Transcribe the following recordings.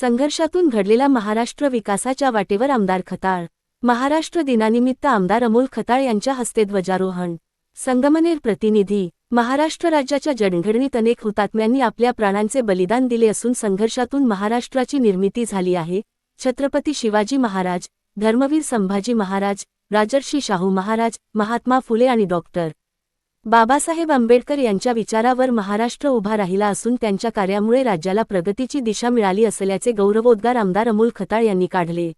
संघर्षातून घडलेला महाराष्ट्र विकासाच्या वाटेवर आमदार खताळ। महाराष्ट्र दिनानिमित्त आमदार अमोल खताळ यांच्या हस्ते ध्वजारोहण। संगमनेर प्रतिनिधी। महाराष्ट्र राज्याच्या जडणघडणीत अनेक हुतात्म्यांनी आपल्या प्राणांचे बलिदान दिले असून संघर्षातून महाराष्ट्राची निर्मिती झाली आहे। छत्रपती शिवाजी महाराज, धर्मवीर संभाजी महाराज, राजर्षी शाहू महाराज, महात्मा फुले आणि डॉक्टर बाबासाहेब आंबेडकर यांच्या विचारावर महाराष्ट्र उभा राहिला असून त्यांच्या कार्यामुळे राज्याला प्रगतीची दिशा मिळाली असल्याचे गौरवोद्गार आमदार अमोल खताळ यांनी काढले।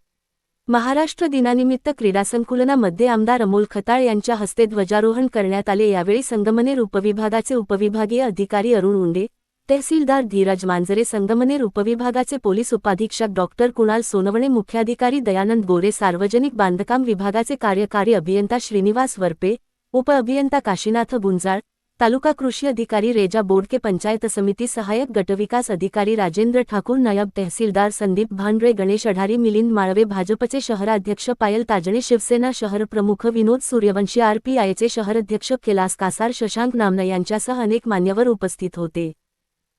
महाराष्ट्र दिनानिमित्त क्रीडा संकुलनामध्ये आमदार अमोल खताळ यांच्या हस्ते ध्वजारोहण करण्यात आले। यावेळी संगमनेर उपविभागाचे उपविभागीय अधिकारी अरुण उंडे, तहसीलदार धीरज मांजरे, संगमनेर उपविभागाचे पोलीस उपाधीक्षक डॉक्टर कुणाल सोनवणे, मुख्याधिकारी दयानंद गोरे, सार्वजनिक बांधकाम विभागाचे कार्यकारी अभियंता श्रीनिवास वरपे, उप-अभियंता काशीनाथ गुंजाळ, तालुका कृषी अधिकारी रेजा बोडके, पंचायत समिती सहाय्यक गटविकास अधिकारी राजेंद्र ठाकूर, नायब तहसीलदार संदीप भांडरे, गणेश अढारी, मिलिंद माळवे, भाजपचे शहराध्यक्ष पायल ताजणे, शिवसेना शहरप्रमुख विनोद सूर्यवंशी, आरपीआयचे शहराध्यक्ष कैलास कासार, शशांक नामने यांच्यासह अनेक मान्यवर उपस्थित होते।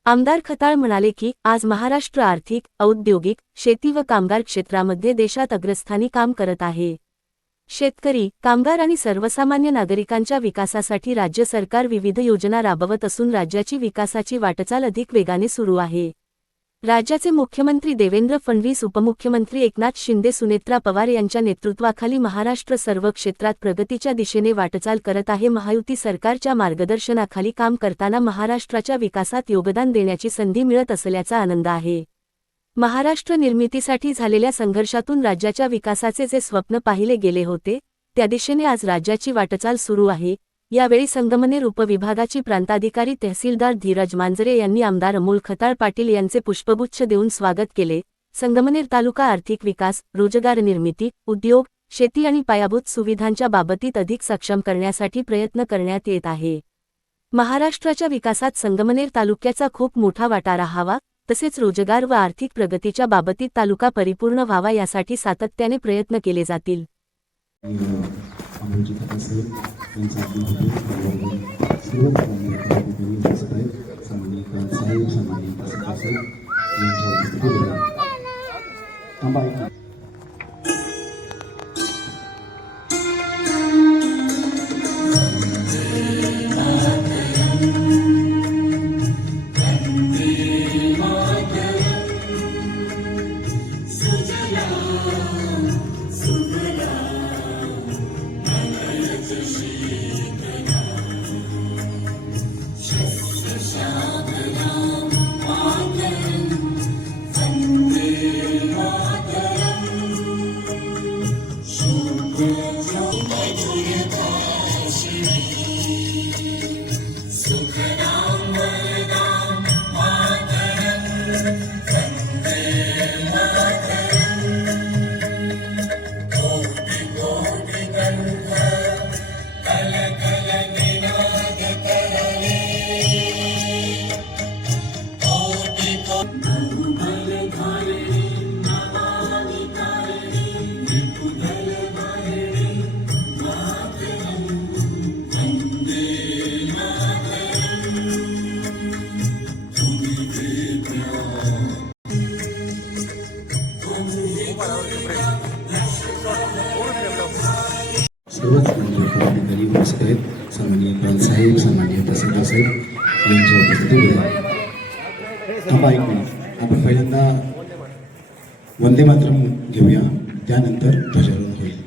आमदार खताळ म्हणाले की आज महाराष्ट्र आर्थिक, औद्योगिक, शेती व कामगार क्षेत्रामध्ये देशात अग्रस्थानी काम करत आहे। शेतकरी, कामगार आणि सर्वसामान्य नागरिकांच्या विकासासाठी राज्य सरकार विविध योजना राबवत असून राज्याची विकासाची वाटचाल अधिक वेगाने सुरू आहे। राज्याचे मुख्यमंत्री देवेंद्र फडणवीस, उपमुख्यमंत्री एकनाथ शिंदे, सुनेत्रा पवार यांच्या नेतृत्वाखाली महाराष्ट्र सर्व क्षेत्रात प्रगतीच्या दिशेने वाटचाल करत आहे। महायुती सरकारच्या मार्गदर्शनाखाली काम करताना महाराष्ट्राच्या विकासात योगदान देण्याची संधी मिळत असल्याचा आनंद आहे। महाराष्ट्र निर्मितीसाठी झालेल्या संघर्षातून राज्याच्या विकासाचे जे स्वप्न पाहिले गेले होते त्या दिशेने आज राज्याची वाटचाल सुरू आहे। यावेळी संगमनेर उपविभागाची प्रांताधिकारी तहसीलदार धीरज मांजरे यांनी आमदार अमोल खताळ पाटील यांचे पुष्पगुच्छ देऊन स्वागत केले। संगमनेर तालुका आर्थिक विकास, रोजगार निर्मिती, उद्योग, शेती आणि पायाभूत सुविधांच्या बाबतीत अधिक सक्षम करण्यासाठी प्रयत्न करण्यात येत आहे। महाराष्ट्राच्या विकासात संगमनेर तालुक्याचा खूप मोठा वाटा राहावा, तसेच रोजगार व आर्थिक प्रगतीच्या बाबतीत तालुका परिपूर्ण व्हावा यासाठी सातत्याने प्रयत्न केले जातील। सर्वच अधिकारी उपस्थित आहेत। सन्माननीय प्रांतसाहेब, सन्माननीय तहसीलदार साहेब यांच्या उपस्थितीमध्ये थांबा एक मिनिट। आपण पहिल्यांदा वंदे मातरम घेऊया, त्यानंतर ध्वजारोहण होईल।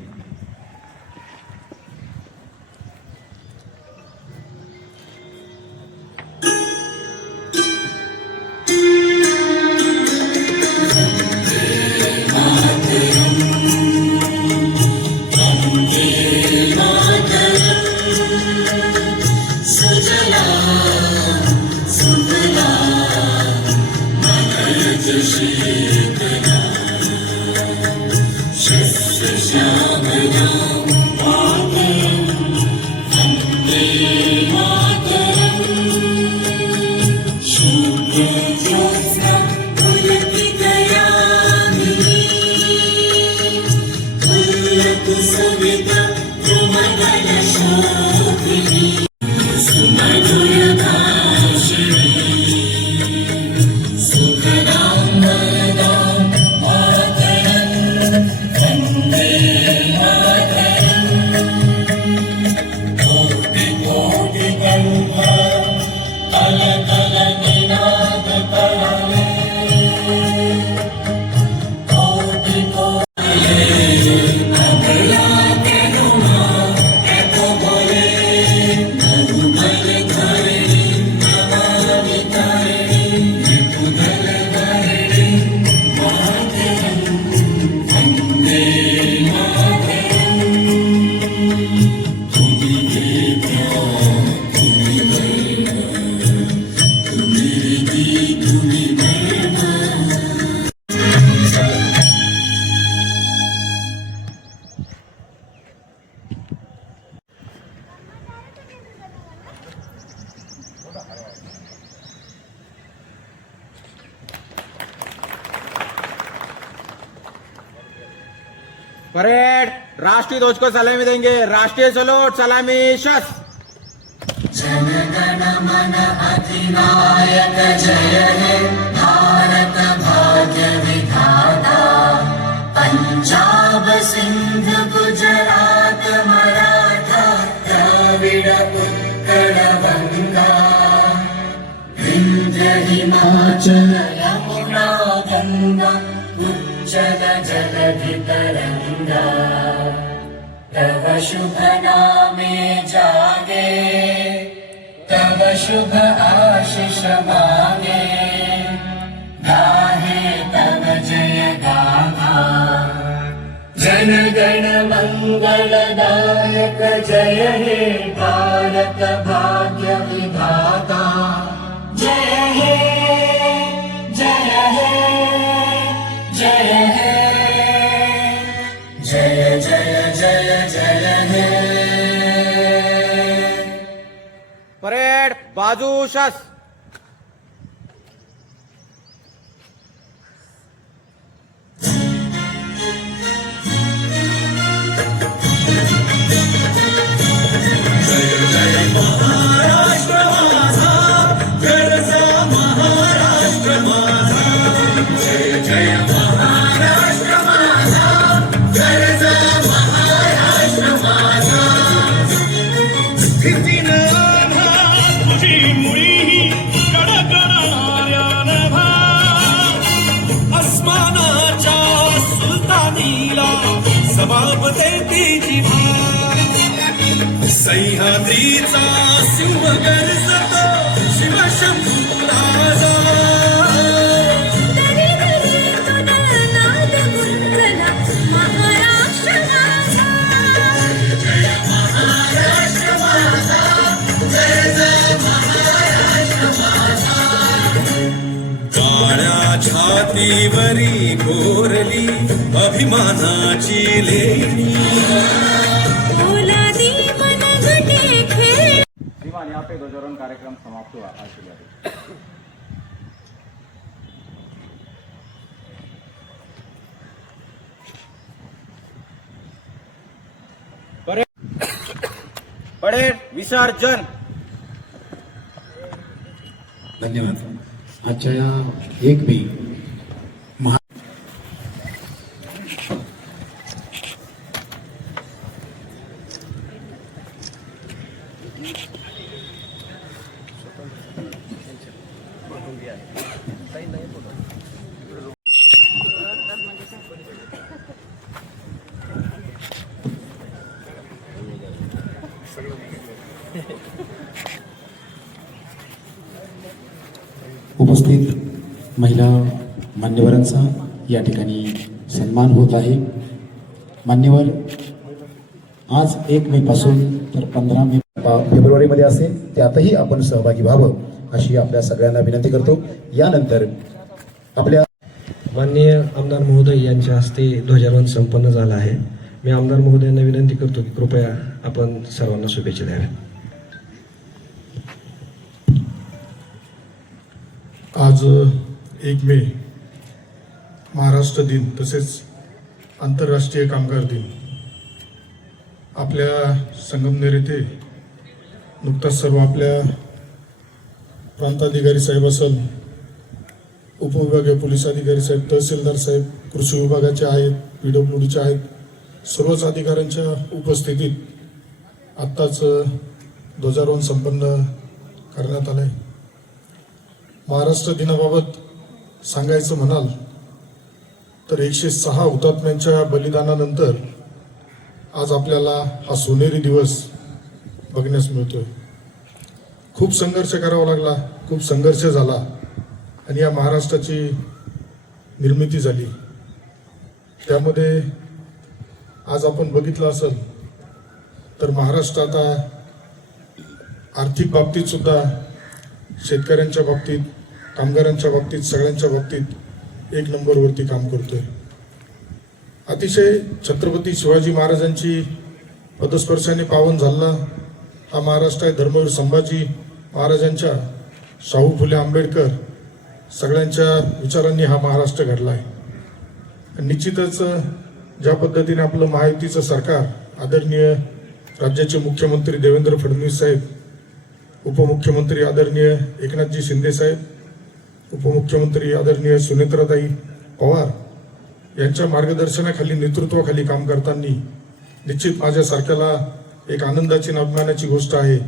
सुखदां वरदां परेड राष्ट्रीय ध्वज को सलामी देंगे। राष्ट्रीय सलोट सलामी शस। जनगण मन अधिनायक जय हे भारत भाग्य विधाता। पंजाब सिंध गुजरात मराठा द्रविड़ उत्कल गंगा। विंध्य हिमाचल यमुना गंगा उच्चल जलधि तरंगा। तव शुभ नामे जागे तव शुभ आशीष मांगे। गाहे तव जय गाथा जन गण मंगलदायक जय हे भारत भाग्य विधाता। जय हे जय हे जय हे जय जय जय जय हे। परेड बाजू शस। तुझी मुळी कडकडणाऱ्या नभा। अस्मानाच्या सुलतानीला सबाब देते जिभा। सह्याद्रीचा सिंह गरजतो शिवशंभू राजा। दरी दरी तुला नाद गुंजला महाराष्ट्र माझा। जय महाराष्ट्र माझा जय जय महाराष्ट्र माझा। काळ्या छातीवरी कोरली अभिमानाची लेणी। ओलादी मनगटे खेळ। श्रीमान यहाँ पे ध्वजारोहण कार्यक्रम समाप्त हुआ। आज के लिए परेड विसर्जन। धन्यवाद। आजच्या या 1 मे उपस्थित महिला मान्यवरांचा या ठिकाणी सन्मान होत आहे। मान्यवर आज 1 मे पासून तर 15 मे फेब्रुवारीमध्ये असेल त्यातही आपण सहभागी व्हावं अशी आपल्या सगळ्यांना विनंती करतो। यानंतर आपल्या माननीय आमदार महोदय यांच्या हस्ते ध्वजारोहण संपन्न झालं आहे। मी आमदार महोदयांना विनंती करतो की कृपया आपण सर्वांना शुभेच्छा द्याव्या। आज 1 मे महाराष्ट्र दिन तसेच आंतरराष्ट्रीय कामगार दिन आपल्या संगमनेर येथे नुकताच सर्व आपल्या प्रांताधिकारी साहेब असेल, उपविभागीय पोलीस अधिकारी साहेब, तहसीलदार साहेब, कृषी विभागाचे आहेत, PWDचे आहेत, सर्वच अधिकाऱ्यांच्या उपस्थितीत आत्ताच ध्वजारोहण संपन्न करण्यात आलं आहे। महाराष्ट्र दिनाबाबत सांगायचं म्हणाल तर 106 हुतात्म्यांच्या बलिदानानंतर आज आपल्याला हा सोनेरी दिवस बघण्यास मिळतोय। खूप संघर्ष करावा लागला, खूप संघर्ष झाला आणि या महाराष्ट्राची निर्मिती झाली। त्यामध्ये आज आपण बघितलं असेल तर महाराष्ट्र आता आर्थिक बाबतीत सुद्धा, शेतकऱ्यांच्या बाबतीत, कामगारांच्या बाबतीत, सगळ्यांच्या बाबतीत 1 नंबरवरती काम करतोय। अतिशय छत्रपती शिवाजी महाराजांची पदस्पर्शाने पावन झाला हा महाराष्ट्र आहे। धर्मवीर संभाजी महाराजांच्या, शाहू फुले आंबेडकर सगळ्यांच्या विचारांनी हा महाराष्ट्र घडला आहे। निश्चितच ज्या पद्धतीने आपलं महायुतीचं सरकार आदरणीय राज्याचे मुख्यमंत्री देवेंद्र फडणवीस साहेब, उपमुख्यमंत्री आदरणीय एकनाथजी शिंदे साहेब, उपमुख्यमंत्री आदरणीय सुनेत्राताई पवार यांच्या मार्गदर्शनाखाली, नेतृत्वाखाली काम करताना निश्चित माझ्यासारख्याला एक आनंदाची आणि अभिमानाची गोष्ट आहे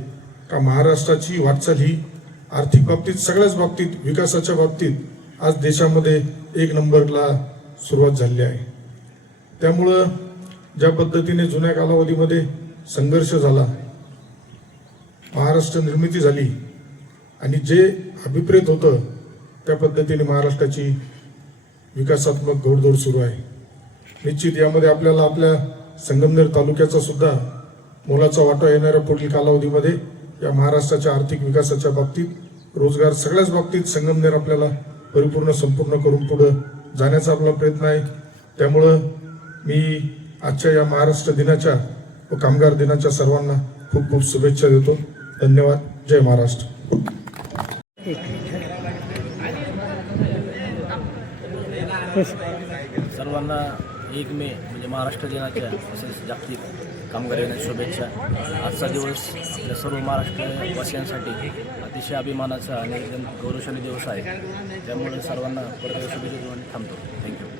का महाराष्ट्राची वाटचाल ही आर्थिक बाबतीत, सगळ्याच बाबतीत, विकासाच्या बाबतीत आज देशामध्ये एक नंबरला सुरुवात झाली आहे. त्यामुळं ज्या पद्धतीने जुन्या कालावधीमध्ये संघर्ष झाला, महाराष्ट्र निर्मिती झाली आणि जे अभिप्रेत होतं त्या पद्धतीने महाराष्ट्राची विकासात्मक घोडदौड सुरू आहे. निश्चित यामध्ये आपल्याला आपल्या संगमनेर तालुक्याचा सुद्धा मोलाचा वाटा येणाऱ्या पुढील कालावधीमध्ये या महाराष्ट्राच्या आर्थिक विकासाच्या बाबतीत, रोजगार सगळ्याच बाबतीत संगमनेर आपल्याला परिपूर्ण संपूर्ण करून पुढे जाण्याचा आपला प्रयत्न आहे. त्यामुळं मी आजच्या या महाराष्ट्र दिनाच्या व कामगार दिनाच्या सर्वांना खूप खूप शुभेच्छा देतो. धन्यवाद. जय महाराष्ट्र. सर्वांना 1 मे म्हणजे महाराष्ट्र दिनाच्या तसेच जागतिक कामगार दिनाच्या शुभेच्छा. आजचा दिवस आपल्या सर्व महाराष्ट्रवासियांसाठी अतिशय अभिमानाचा आणि एकदम गौरवशाली दिवस आहे. त्यामुळे सर्वांना परत शुभेच्छा देऊन थांबतो. थँक्यू.